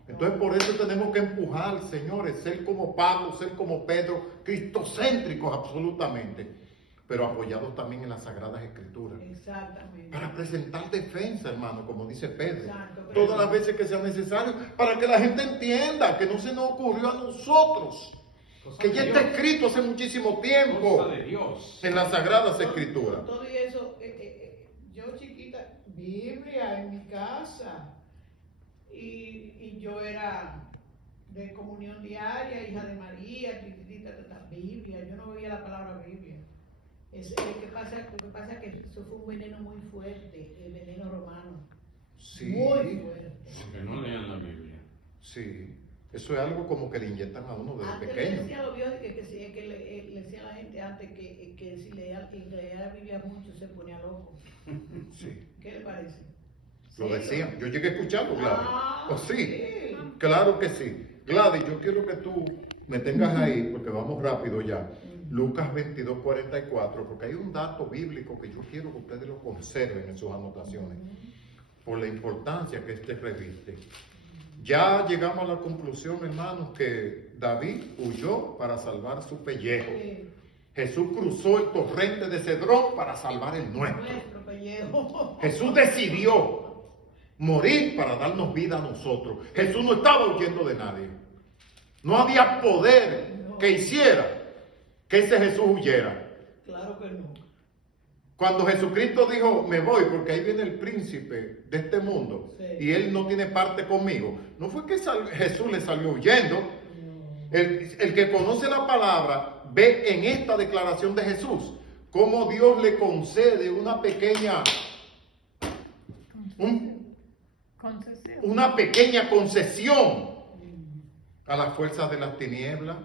Entonces por eso tenemos que empujar, señores, ser como Pablo, ser como Pedro, cristocéntricos absolutamente, pero apoyados también en las Sagradas Escrituras. Exactamente. Para presentar defensa, hermano, como dice Pedro, Exacto, pero- todas las veces que sea necesario, para que la gente entienda que no se nos ocurrió a nosotros, Cosa que de ya está Dios. escrito hace muchísimo tiempo Cosa de Dios. en las Sagradas Con Escrituras. todo y eso, yo chiquita, Biblia en mi casa. Y yo era de comunión diaria, hija de María, chiquitita, Biblia. Yo no veía la palabra Biblia. Lo que pasa es que eso fue un veneno muy fuerte, el veneno romano. Sí, Muy fuerte. Que no lean la Biblia. sí, eso es algo como que le inyectan a uno desde Antes le pequeño. decían a los viejos le decían a la gente antes que si leía la Biblia mucho se ponía loco. Sí. ¿Qué le parece? Lo Sí, decían, yo llegué a escucharlo, Gladys. Ah, ¿O sí? sí. Claro que sí. Gladys, yo quiero que tú me tengas ahí, porque vamos rápido ya. Lucas 22:44, porque hay un dato bíblico que yo quiero que ustedes lo conserven en sus anotaciones, por la importancia que este reviste. Ya llegamos a la conclusión, hermanos, que David huyó para salvar su pellejo. Sí. Jesús cruzó el torrente de Cedrón para salvar el nuestro. Nuestro pellejo. Jesús decidió morir para darnos vida a nosotros. Jesús no estaba huyendo de nadie. No había poder que hiciera que ese Jesús huyera. Claro que no. Cuando Jesucristo dijo, me voy porque ahí viene el príncipe de este mundo Sí. y él no tiene parte conmigo, no fue que Jesús le salió huyendo. No. El que conoce la palabra ve en esta declaración de Jesús cómo Dios le concede una pequeña, Concesión. una pequeña concesión a las fuerzas de las tinieblas.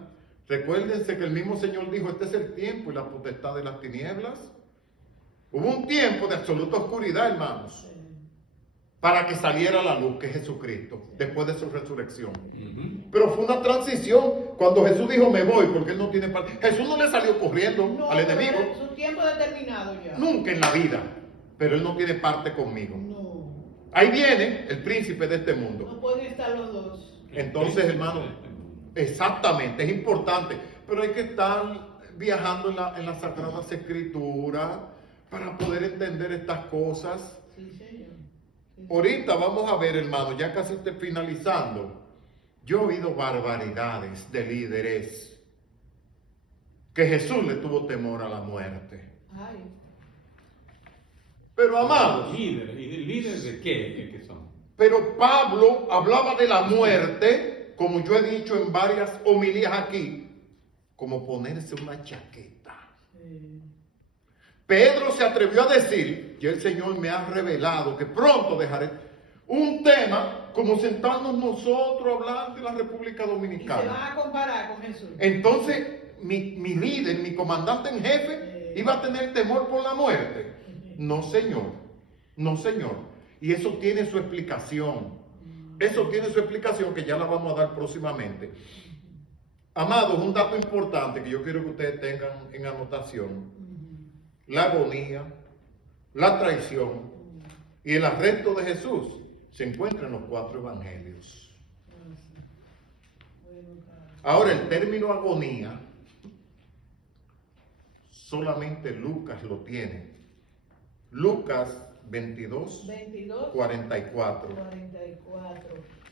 Recuérdense que el mismo Señor dijo, este es el tiempo y la potestad de las tinieblas. Hubo un tiempo de absoluta oscuridad, hermanos, para que saliera la luz, que es Jesucristo, después de su resurrección. Pero fue una transición cuando Jesús dijo, me voy, porque Él no tiene parte. Jesús no le salió corriendo No, al pero enemigo, es un tiempo determinado ya. nunca en la vida, pero Él no tiene parte conmigo. No, Ahí viene el príncipe de este mundo. no pueden estar los dos. Entonces, hermano, exactamente, es importante, pero hay que estar viajando en las Sagradas Escrituras para poder entender estas cosas. Sí, señor. Sí, Ahorita vamos a ver, hermano, ya casi estoy finalizando. Yo he oído barbaridades de líderes que Jesús le tuvo temor a la muerte. Ay, Pero amados, Líderes. ¿Y líderes de qué? ¿Qué son? pero Pablo hablaba de la muerte, como yo he dicho en varias homilías aquí, como ponerse una chaqueta. Pedro se atrevió a decir, y el Señor me ha revelado que pronto dejaré un tema como sentarnos nosotros a hablar de la República y se Dominicana. van a comparar con Jesús. Entonces, mi líder, mi comandante en jefe, iba a tener temor por la muerte. No, señor. No, señor. Y eso tiene su explicación. Eso tiene su explicación que ya la vamos a dar próximamente. Amados, un dato importante que yo quiero que ustedes tengan en anotación. La agonía, la traición y el arresto de Jesús se encuentran en los 4 evangelios. Ahora, el término agonía solamente Lucas lo tiene. Lucas 22, 44. 44.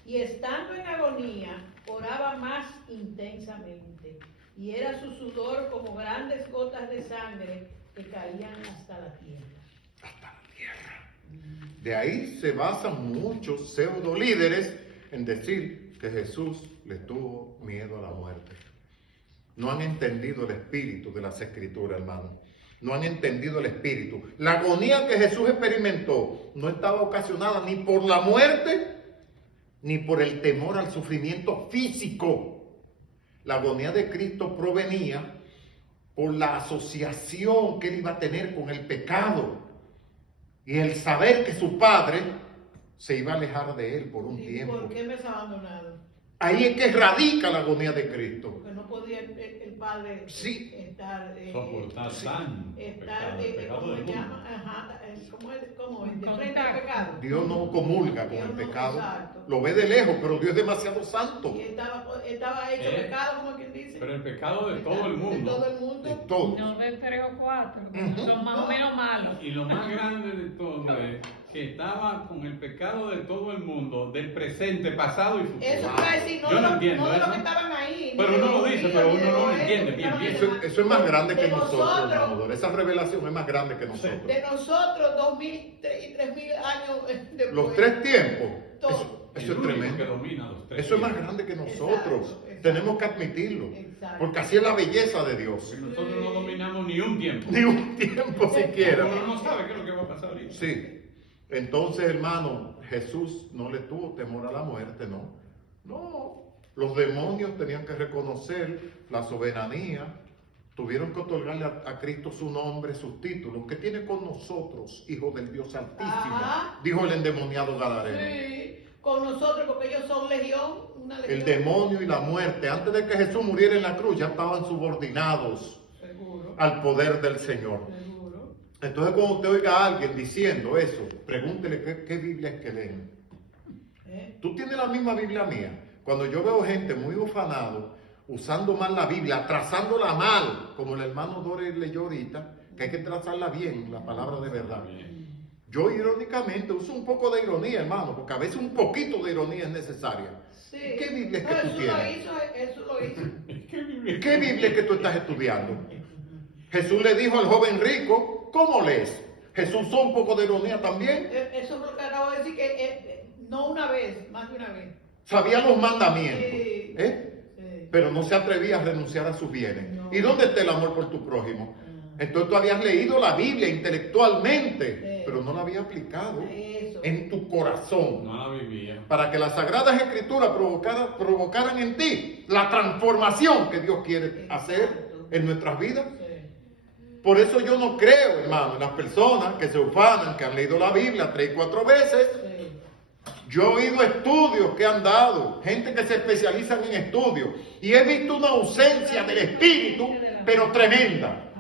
Y estando en agonía, oraba más intensamente, y era su sudor como grandes gotas de sangre que caían hasta la tierra. Hasta la tierra. De ahí se basan muchos pseudo líderes en decir que Jesús le tuvo miedo a la muerte. No han entendido el espíritu de las Escrituras, hermano. No han entendido el espíritu. La agonía que Jesús experimentó no estaba ocasionada ni por la muerte, ni por el temor al sufrimiento físico. La agonía de Cristo provenía por la asociación que él iba a tener con el pecado y el saber que su padre se iba a alejar de él por un ¿Y tiempo. por qué me has abandonado? Ahí es que radica la agonía de Cristo. Porque no podía el padre Sí. estar Soportar tanto estar, pecado, el pecado ¿cómo del se mundo. llama? Ajá, ¿cómo es? De frente al pecado. Dios no comulga con Dios el no, pecado. exacto. Lo ve de lejos, pero Dios es demasiado santo. Y estaba hecho pecado, como quien dice. Pero el pecado de todo el De mundo. todo el mundo. De todo. No de 3 o 4, son más o No. menos malos. Y lo más grande de todo es que estaba con el pecado de todo el mundo, del presente, pasado y futuro. Eso iba a decir, no, Yo no entiendo no de los eso. que estaban ahí. Pero ni de uno lo los dice, judíos, pero ni de uno no los lo entiende estos, bien, que bien. estaban Eso es más grande que de nosotros, nosotros. hermano. Esa revelación es más grande que nosotros. De nosotros, 2000 y 3000 años después. Los 3 tiempos. Todo. Eso El es único que tremendo. domina los 3 Eso es más tiempos. grande que nosotros. Exacto. Tenemos que admitirlo. Exacto. Porque así es la belleza de Dios. Porque nosotros no dominamos ni un tiempo. Ni un tiempo siquiera. Uno no sabe qué es lo que va a pasar ahorita. Sí. Entonces, hermano, Jesús no le tuvo temor a la muerte, ¿no? No. Los demonios tenían que reconocer la soberanía. Tuvieron que otorgarle a Cristo su nombre, sus títulos. ¿Qué tiene con nosotros, hijo del Dios Altísimo? Ajá. Dijo el endemoniado Gadareno. Sí, con nosotros, porque ellos son legión, una legión. El demonio y la muerte, antes de que Jesús muriera en la cruz, ya estaban subordinados Seguro, al poder del Señor. seguro. Entonces, cuando usted oiga a alguien diciendo eso, pregúntele qué Biblia es que leen. Tú tienes la misma Biblia mía. Cuando yo veo gente muy ufanado, usando mal la Biblia, trazándola mal, como el hermano Dore leyó ahorita, que hay que trazarla bien, la palabra de verdad. Yo irónicamente uso un poco de ironía, hermano, porque a veces un poquito de ironía es necesaria. Sí. ¿Qué Biblia es que tú Jesús tienes? Eso lo hizo. ¿Qué Biblia es que tú estás estudiando? Jesús le dijo al joven rico, ¿cómo lees? Jesús usó un poco de ironía también. Eso es lo que acabo de decir, que no una vez, más de una vez. Sabía los mandamientos, Sí. ¿eh? Pero no se atrevía a renunciar a sus bienes. No. ¿Y dónde está el amor por tu prójimo? Entonces tú habías leído la Biblia intelectualmente, Sí. pero no la había aplicado. Eso. en tu corazón. No la vivía. Para que las Sagradas Escrituras provocaran en ti la transformación que Dios quiere hacer en nuestras vidas. Por eso yo no creo, hermano, en las personas que se ufanan, que han leído la Biblia 3 y 4 veces. Yo he oído estudios que han dado, gente que se especializan en estudios, y he visto una ausencia del Espíritu, pero tremenda.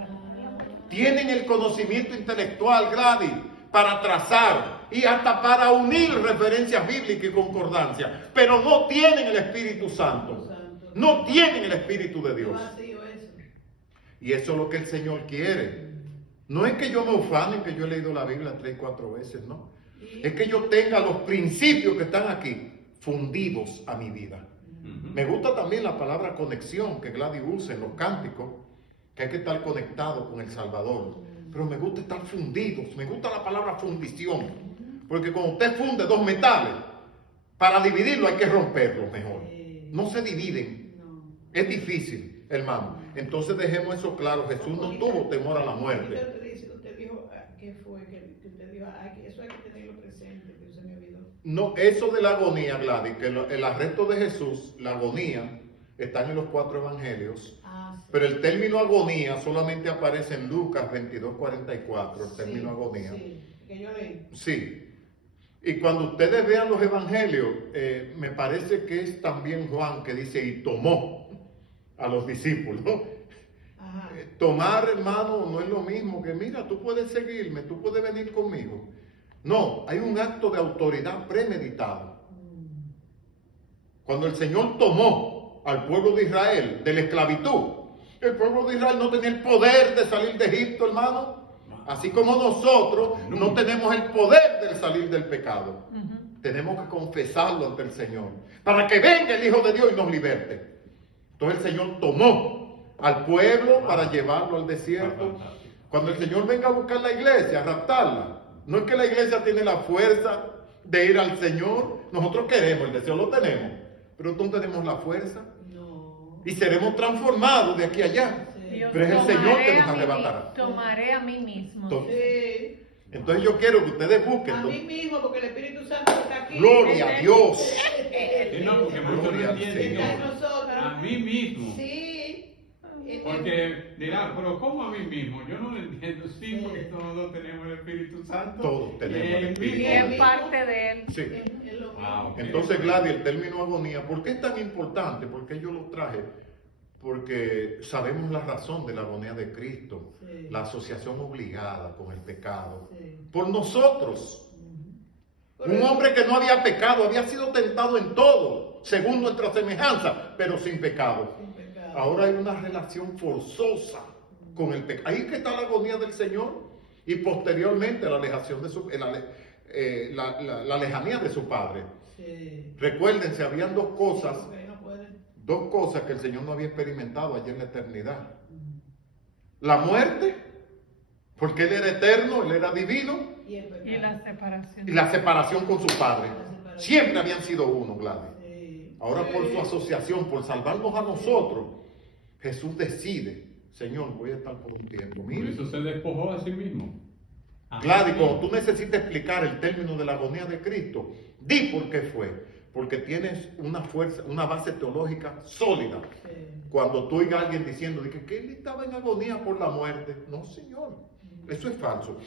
Tienen el conocimiento intelectual, Gladys, para trazar y hasta para unir referencias bíblicas y concordancias, pero no tienen el Espíritu Santo, no tienen el Espíritu de Dios. Y eso es lo que el Señor quiere. No es que yo me ufane, que yo he leído la Biblia 3 y 4 veces, no. Es que yo tenga los principios que están aquí fundidos a mi vida. Me gusta también la palabra conexión que Gladys usa en los cánticos, que hay que estar conectado con el Salvador. Pero me gusta estar fundidos, me gusta la palabra fundición. Porque cuando usted funde dos metales, para dividirlo hay que romperlos mejor. No se dividen. Es difícil, hermano. Entonces dejemos eso claro. Jesús no tuvo temor a la muerte. Usted dijo, ¿qué fue? Que usted dijo, eso hay que tenerlo presente, que se me olvidó. No, eso de la agonía, Gladys, que el arresto de Jesús, la agonía, están en los 4 evangelios. Pero el término agonía solamente aparece en Lucas 22:44, el término agonía. Sí, que yo leí. Sí. Y cuando ustedes vean los evangelios, me parece que es también Juan que dice, y tomó a los discípulos. Tomar, hermano, no es lo mismo que, mira, tú puedes seguirme, tú puedes venir conmigo. No, hay un acto de autoridad premeditado. Cuando el Señor tomó al pueblo de Israel de la esclavitud, el pueblo de Israel no tenía el poder de salir de Egipto, hermano. Así como nosotros no tenemos el poder de salir del pecado. Tenemos que confesarlo ante el Señor, para que venga el Hijo de Dios y nos liberte. Entonces el Señor tomó al pueblo para llevarlo al desierto. Cuando el Señor venga a buscar la iglesia, a raptarla, no es que la iglesia tiene la fuerza de ir al Señor. Nosotros queremos, el deseo lo tenemos, pero no tenemos la fuerza. Y seremos transformados de aquí a allá. Pero es el Señor que nos arrebatará. Tomaré a mí mismo. Entonces yo quiero que ustedes busquen. A mí mismo, porque el Espíritu Santo está aquí. Gloria a Dios. No, porque muchos no entienden. Está en nosotros. A mí mismo. Sí. Porque dirán, pero ¿cómo a mí mismo? Yo no lo entiendo. Sí, porque todos tenemos el Espíritu Santo. Todos tenemos el Espíritu. Y es parte de él. Sí. Es lo mismo. Okay. Entonces, Gladys, el término agonía, ¿por qué es tan importante? ¿Por qué yo lo traje? Porque sabemos la razón de la agonía de Cristo, la asociación obligada con el pecado, por nosotros. Un hombre que no había pecado, había sido tentado en todo, según nuestra semejanza, pero sin pecado. Ahora hay una relación forzosa con el pecado. Ahí es que está la agonía del Señor, y posteriormente la alejación de la lejanía de su Padre. Recuérdense, habían dos cosas que el Señor no había experimentado allá en la eternidad. La muerte, porque Él era eterno, Él era divino. Y la separación. Y la separación con su Padre. Siempre habían sido uno, Gladys. Ahora por su asociación, por salvarnos a nosotros, Jesús decide, Señor, voy a estar por un tiempo. Por eso se despojó a sí mismo. Gladys, cuando tú necesitas explicar el término de la agonía de Cristo, di por qué fue. Porque tienes una fuerza, una base teológica sólida. Cuando tú oigas a alguien diciendo que él estaba en agonía por la muerte. No, Señor, eso es falso.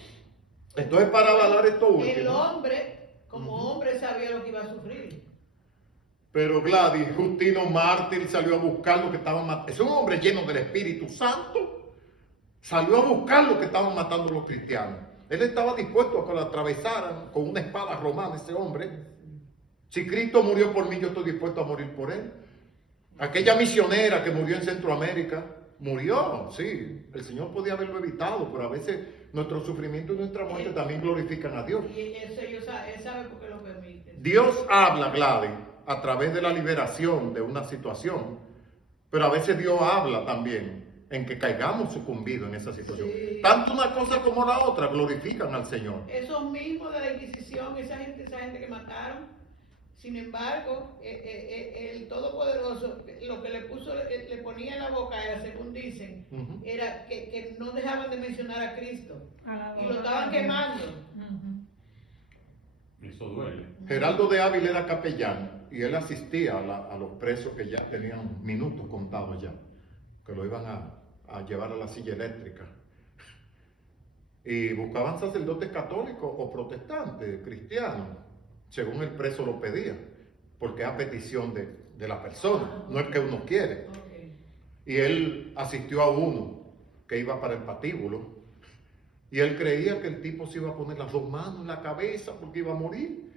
Entonces, para avalar esto último. El hombre, como hombre, sabía lo que iba a sufrir. Pero Gladys, Justino mártir, salió a buscar lo que estaban matando. Es un hombre lleno del Espíritu Santo. Salió a buscar lo que estaban matando los cristianos. Él estaba dispuesto a que lo atravesaran con una espada romana, ese hombre. Si Cristo murió por mí, yo estoy dispuesto a morir por Él. Aquella misionera que murió en Centroamérica, murió, sí. El Señor podía haberlo evitado, pero a veces nuestro sufrimiento y nuestra muerte también glorifican a Dios. Y eso Él sabe por qué lo permite. Dios habla, Gladys, a través de la liberación de una situación, pero a veces Dios habla también en que caigamos sucumbidos en esa situación. Tanto una cosa como la otra glorifican al Señor. Esos mismos de la Inquisición, esa gente que mataron. Sin embargo, el Todopoderoso, lo que le ponía en la boca era, según dicen, era que no dejaban de mencionar a Cristo. Y lo estaban quemando. Eso duele. Geraldo de Ávila era capellán y él asistía a los presos que ya tenían minutos contados ya, que lo iban a llevar a la silla eléctrica. Y buscaban sacerdotes católicos o protestantes, cristianos, según el preso lo pedía, porque es a petición de la persona, no es que uno quiere. Y él asistió a uno que iba para el patíbulo y él creía que el tipo se iba a poner las dos manos en la cabeza porque iba a morir.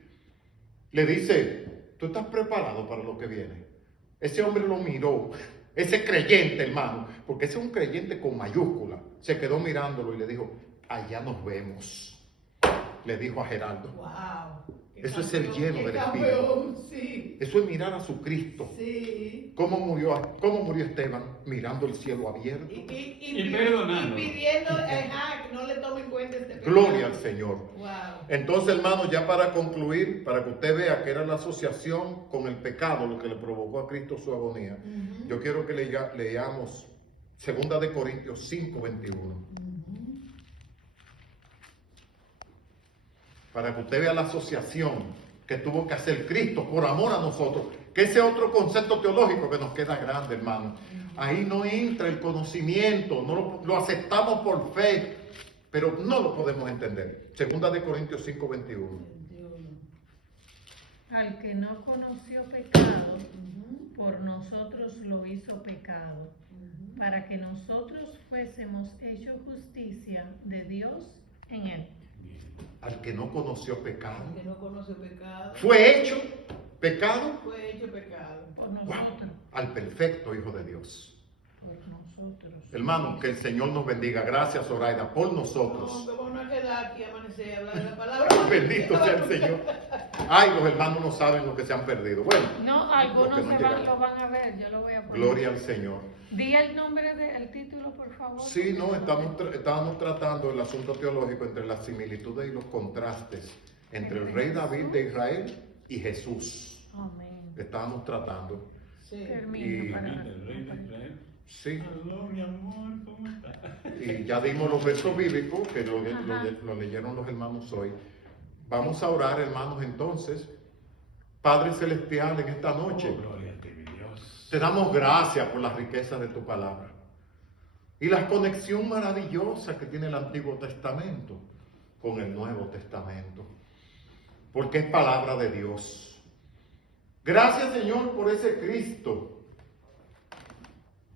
Le dice, ¿tú estás preparado para lo que viene? Ese hombre lo miró, ese creyente, hermano, porque ese es un creyente con mayúscula, se quedó mirándolo y le dijo, allá nos vemos, le dijo a Geraldo. Wow. Eso es ser lleno del Espíritu. Espíritu. Sí. Eso es mirar a su Cristo. Sí. ¿Cómo murió Esteban? Mirando el cielo abierto. Y perdonando. Y pidiendo que no le tomen en cuenta este pecado. Gloria al Señor. Wow. Entonces, hermanos, ya para concluir, para que usted vea que era la asociación con el pecado lo que le provocó a Cristo su agonía, yo quiero que leamos 2 de Corintios 5:21. Para que usted vea la asociación que tuvo que hacer Cristo por amor a nosotros, que ese otro concepto teológico que nos queda grande, hermano. Ahí no entra el conocimiento, no lo aceptamos por fe, pero no lo podemos entender. 2 de Corintios 5:21. Al que no conoció pecado, por nosotros lo hizo pecado, para que nosotros fuésemos hechos justicia de Dios en él. Al que no conoció pecado, Que no conoce pecado. fue hecho pecado Fue hecho pecado. Por nosotros, al perfecto Hijo de Dios. por nosotros. Hermanos, que el Señor nos bendiga. Gracias, Zoraida, por nosotros. No, como no queda aquí amanecer a hablar de la palabra. Bendito sea el Señor. Ay, los hermanos no saben lo que se han perdido. Bueno, No, algunos Los que no llegaron. lo van a ver, yo lo voy a poner. gloria al Señor. Di el nombre del título, por favor. Sí, no, estábamos tratando el asunto teológico entre las similitudes y los contrastes entre el rey David de Israel y Jesús. Amén. Estábamos tratando. Sí. Termino Y- para... El rey de Israel. Sí, Aló, mi amor, ¿cómo estás? y ya dimos los versos bíblicos que Ajá. lo leyeron los hermanos hoy. Vamos a orar, hermanos, entonces. Padre Celestial, en esta noche. Oh, gloria a ti, mi Dios. Te damos gracias por las riquezas de tu palabra y la conexión maravillosa que tiene el Antiguo Testamento con el Nuevo Testamento, porque es palabra de Dios. Gracias, Señor, por ese Cristo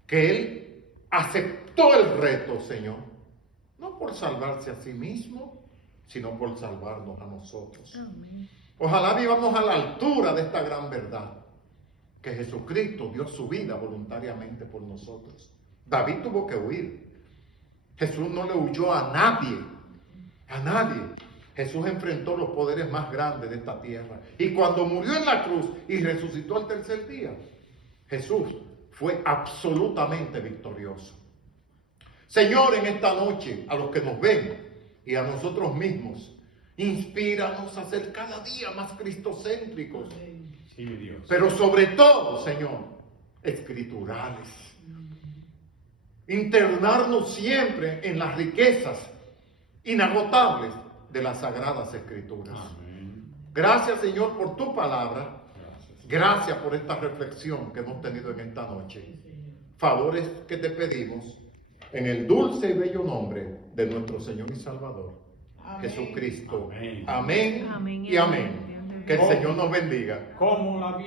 que Él aceptó el reto, Señor, no por salvarse a sí mismo, sino por salvarnos a nosotros. Amén. Ojalá vivamos a la altura de esta gran verdad, que Jesucristo dio su vida voluntariamente por nosotros. David tuvo que huir. Jesús no le huyó a nadie, a nadie. Jesús enfrentó los poderes más grandes de esta tierra. Y cuando murió en la cruz y resucitó al tercer día, Jesús fue absolutamente victorioso. Señor, en esta noche, a los que nos ven y a nosotros mismos, inspíranos a ser cada día más cristocéntricos, Sí, mi Dios. pero sobre todo, Señor, escriturales. Internarnos siempre en las riquezas inagotables de las Sagradas Escrituras. Amén. Gracias, Señor, por tu palabra. Gracias. Gracias por esta reflexión que hemos tenido en esta noche. Favores que te pedimos en el dulce y bello nombre de nuestro Señor y Salvador, Amén. Jesucristo. Amén. Amén, Amén y amén. Que el Señor nos bendiga. Como la vio.